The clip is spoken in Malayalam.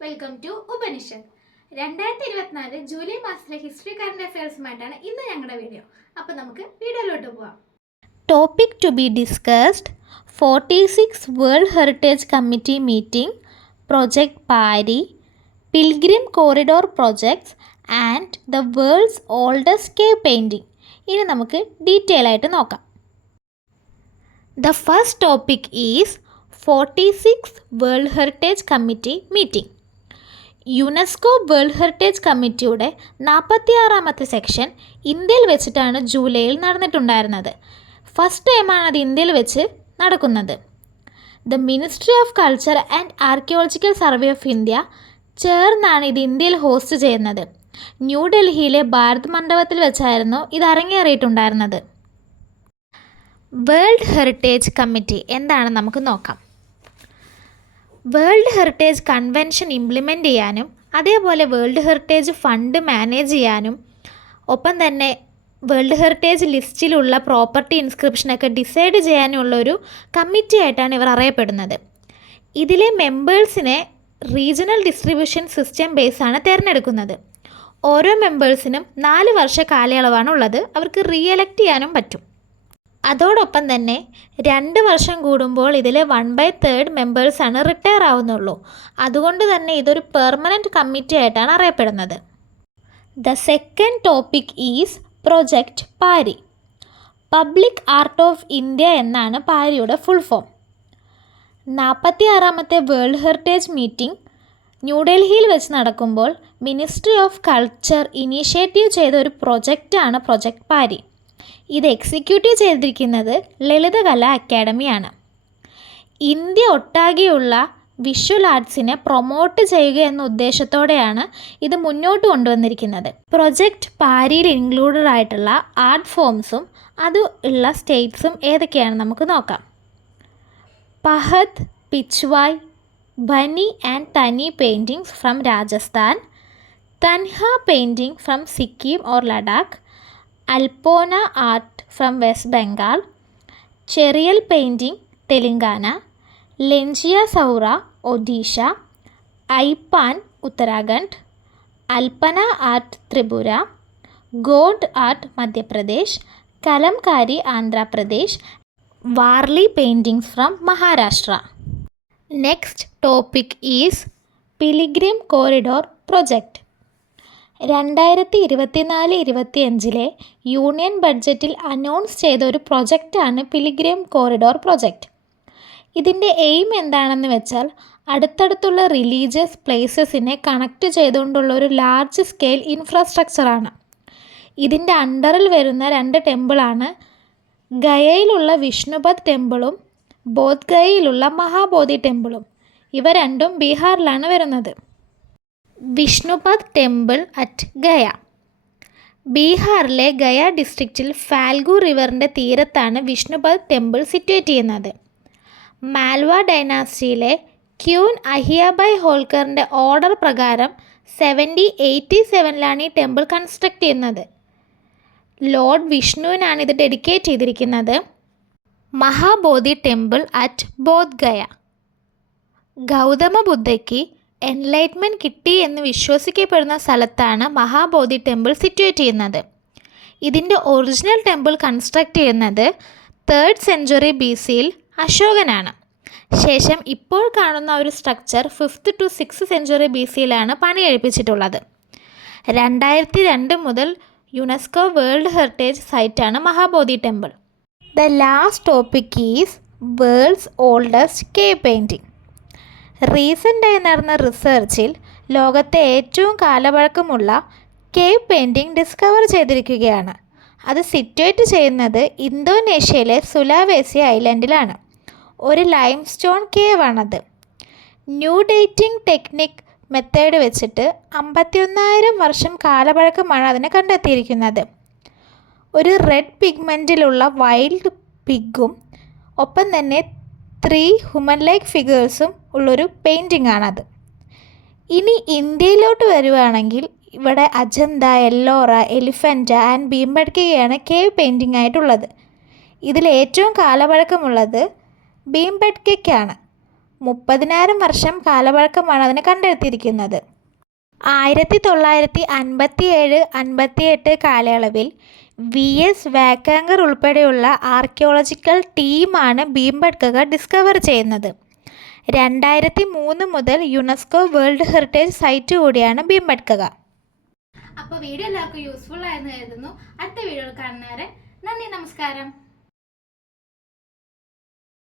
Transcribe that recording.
Welcome to Upanishad. 2024 ജൂലൈ മാസത്തിലെ ഹിസ്റ്ററി കറണ്ട് അഫയേഴ്സുമായിട്ടാണ് ഇന്ന് ഞങ്ങളുടെ വീഡിയോ. അപ്പോൾ നമുക്ക് വീഡിയോയിലോട്ട് പോവാം. Topic to be discussed 46 world heritage committee meeting, project PARI, pilgrim corridor projects and the world's oldest cave painting. ഇനി നമുക്ക് ഡീറ്റെയിൽ ആയിട്ട് നോക്കാം. The first topic is 46 world heritage committee meeting. UNESCO world heritage കമ്മിറ്റിയുടെ 46ാമത്തെ സെക്ഷൻ ഇന്ത്യയിൽ വെച്ചിട്ടാണ് ജൂലൈയിൽ നടന്നിട്ടുണ്ടായിരുന്നത്. ഫസ്റ്റ് ടൈമാണ് അത് ഇന്ത്യയിൽ വെച്ച് നടക്കുന്നത്. The ministry of culture and archaeological survey of India ചേർന്നാണ് ഇത് ഇന്ത്യയിൽ ഹോസ്റ്റ് ചെയ്യുന്നത്. ന്യൂഡൽഹിയിലെ ഭാരത് മണ്ഡപത്തിൽ വെച്ചായിരുന്നു ഇത് അരങ്ങേറിയിട്ടുണ്ടായിരുന്നത്. വേൾഡ് ഹെറിറ്റേജ് കമ്മിറ്റി എന്താണെന്ന് നമുക്ക് നോക്കാം. വേൾഡ് ഹെറിറ്റേജ് കൺവെൻഷൻ ഇംപ്ലിമെൻ്റ് ചെയ്യാനും അതേപോലെ വേൾഡ് ഹെറിറ്റേജ് ഫണ്ട് മാനേജ് ചെയ്യാനും ഒപ്പം തന്നെ വേൾഡ് ഹെറിറ്റേജ് ലിസ്റ്റിലുള്ള പ്രോപ്പർട്ടി ഇൻസ്ക്രിപ്ഷനൊക്കെ ഡിസൈഡ് ചെയ്യാനുള്ളൊരു കമ്മിറ്റി ആയിട്ടാണ് ഇവർ അറിയപ്പെടുന്നത്. ഇതിലെ മെമ്പേഴ്സിനെ റീജിയണൽ ഡിസ്ട്രിബ്യൂഷൻ സിസ്റ്റം ബേസാണ് തിരഞ്ഞെടുക്കുന്നത്. ഓരോ മെമ്പേഴ്സിനും 4 വർഷ കാലയളവാണ് ഉള്ളത്. അവർക്ക് റീഎലക്ട് ചെയ്യാനും പറ്റും. അതോടൊപ്പം തന്നെ 2 വർഷം കൂടുമ്പോൾ ഇതിലെ 1/3 മെമ്പേഴ്സാണ് റിട്ടയർ ആവുന്നുള്ളൂ. അതുകൊണ്ട് തന്നെ ഇതൊരു പെർമനൻറ്റ് കമ്മിറ്റി ആയിട്ടാണ് അറിയപ്പെടുന്നത്. The second topic is project PARI. Public art of India എന്നാണ് പാരിയുടെ ഫുൾ ഫോം. 46ാമത്തെ വേൾഡ് ഹെറിറ്റേജ് മീറ്റിംഗ് ന്യൂഡൽഹിയിൽ വെച്ച് നടക്കുമ്പോൾ മിനിസ്ട്രി ഓഫ് കൾച്ചർ ഇനീഷ്യേറ്റീവ് ചെയ്ത ഒരു പ്രൊജക്റ്റാണ് പ്രൊജക്ട് പാരി. ഇത് എക്സിക്യൂട്ടീവ് ചെയ്തിരിക്കുന്നത് ലളിതകലാ അക്കാഡമിയാണ്. ഇന്ത്യ ഒട്ടാകെയുള്ള വിഷ്വൽ ആർട്സിനെ പ്രൊമോട്ട് ചെയ്യുക എന്ന ഉദ്ദേശത്തോടെയാണ് ഇത് മുന്നോട്ട് കൊണ്ടുവന്നിരിക്കുന്നത്. പ്രൊജക്റ്റ് പാരിയിൽ ഇൻക്ലൂഡഡ് ആയിട്ടുള്ള ആർട്ട് ഫോംസും അത് ഉള്ള സ്റ്റേറ്റ്സും ഏതൊക്കെയാണ് നമുക്ക് നോക്കാം. പഹത്, പിച്ച്വായ്, Bani and Thani paintings from Rajasthan, തൻഹ painting from Sikkim or Ladakh, Alpona art from West Bengal, Cheriyal painting Telangana, Lanjia Saura Odisha, Aipan Uttarakhand, Alpana art Tripura, Gond art Madhya Pradesh, Kalamkari Andhra Pradesh, Warli paintings from Maharashtra. Next topic is pilgrim corridor project. 2024-25 union ബഡ്ജറ്റിൽ അനൗൺസ് ചെയ്ത ഒരു പ്രൊജക്റ്റാണ് പിലിഗ്രിം കോറിഡോർ പ്രൊജക്റ്റ്. ഇതിൻ്റെ എയിം എന്താണെന്ന് വെച്ചാൽ അടുത്തടുത്തുള്ള റിലീജിയസ് പ്ലേസസിനെ കണക്ട് ചെയ്തുകൊണ്ടുള്ള ഒരു ലാർജ് സ്കെയിൽ ഇൻഫ്രാസ്ട്രക്ചറാണ്. ഇതിൻ്റെ അണ്ടറിൽ വരുന്ന 2 ടെമ്പിളാണ് ഗയയിലുള്ള വിഷ്ണുപദ് ടെമ്പിളും ബോധ്ഗയയിലുള്ള മഹാബോധി ടെമ്പിളും. ഇവ രണ്ടും ബീഹാറിലാണ് വരുന്നത്. വിഷ്ണുപദ് ടെമ്പിൾ അറ്റ് ഗയ. ബീഹാറിലെ ഗയ ഡിസ്ട്രിക്റ്റിൽ ഫാൽഗു റിവറിൻ്റെ തീരത്താണ് വിഷ്ണുപദ് ടെമ്പിൾ സിറ്റുവേറ്റ് ചെയ്യുന്നത്. മാൽവ ഡൈനാസ്റ്റിയിലെ ക്യൂൻ അഹിയാബായ് ഹോൾക്കറിൻ്റെ ഓർഡർ പ്രകാരം 7087 ഈ ടെമ്പിൾ കൺസ്ട്രക്ട് ചെയ്യുന്നത്. ലോർഡ് വിഷ്ണുവിനാണ് ഇത് ഡെഡിക്കേറ്റ് ചെയ്തിരിക്കുന്നത്. Mahabodhi temple at Bodh Gaya. ഗൗതമ ബുദ്ധയ്ക്ക് എൻലൈറ്റ്മെൻറ്റ് കിട്ടി എന്ന് വിശ്വസിക്കപ്പെടുന്ന സ്ഥലത്താണ് മഹാബോധി ടെമ്പിൾ സിറ്റുവേറ്റ് ചെയ്യുന്നത്. ഇതിൻ്റെ ഒറിജിനൽ ടെമ്പിൾ കൺസ്ട്രക്ട് ചെയ്യുന്നത് 3rd സെഞ്ച്വറി BCയിൽ അശോകനാണ്. ശേഷം ഇപ്പോൾ കാണുന്ന ഒരു structure 5th to 6th century BCയിലാണ് പണി കഴിപ്പിച്ചിട്ടുള്ളത്. 2002 മുതൽ യുനെസ്കോ വേൾഡ് ഹെറിറ്റേജ് സൈറ്റാണ് Mahabodhi temple. The last topic is world's oldest cave painting. റീസെൻ്റായി നടന്ന റിസർച്ചിൽ ലോകത്തെ ഏറ്റവും കാലപഴക്കമുള്ള കേവ് പെയിൻറ്റിംഗ് ഡിസ്കവർ ചെയ്തിരിക്കുകയാണ്. അത് സിറ്റുവേറ്റ് ചെയ്യുന്നത് ഇന്തോനേഷ്യയിലെ സുലാവേസി ഐലൻഡിലാണ്. ഒരു ലൈം സ്റ്റോൺ കേവ് ആണത്. ന്യൂ ഡേറ്റിംഗ് ടെക്നിക് മെത്തേഡ് വെച്ചിട്ട് 51,000 വർഷം കാലപഴക്കമാണ് അതിനെ കണ്ടെത്തിയിരിക്കുന്നത്. ഒരു റെഡ് പിഗ്മെൻറ്റിലുള്ള വൈൽഡ് പിഗും ഒപ്പം തന്നെ 3 ഹ്യൂമൻ ലൈക്ക് ഫിഗേഴ്സും ഉള്ളൊരു പെയിൻറ്റിംഗ് ആണത്. ഇനി ഇന്ത്യയിലോട്ട് വരുവാണെങ്കിൽ ഇവിടെ അജന്ത, എല്ലോറ, എലിഫൻ്റ് ആൻഡ് ഭീംബെട്കയാണ് കേവ് പെയിൻറ്റിംഗ് ആയിട്ടുള്ളത്. ഇതിൽ ഏറ്റവും കാലപഴക്കമുള്ളത് ഭീംബെട്കയ്ക്കാണ്. 30,000 വർഷം കാലപഴക്കമാണ് അതിന് കണ്ടെത്തിയിരിക്കുന്നത്. 1957-58 കാലയളവിൽ VS വാക്കാങ്കർ ഉൾപ്പെടെയുള്ള ആർക്കിയോളജിക്കൽ ടീമാണ് ഭീംബെട്കക ഡിസ്കവർ ചെയ്യുന്നത്. 2003 മുതൽ യുനെസ്കോ വേൾഡ് ഹെറിറ്റേജ് സൈറ്റ് കൂടിയാണ് ഭീംബെട്കക. അപ്പോൾ വീഡിയോ എല്ലാവർക്കും യൂസ്ഫുൾ ആയെന്ന് കരുതുന്നു. അടുത്ത വീഡിയോയിൽ കാണുന്നവരെ നന്ദി, നമസ്കാരം.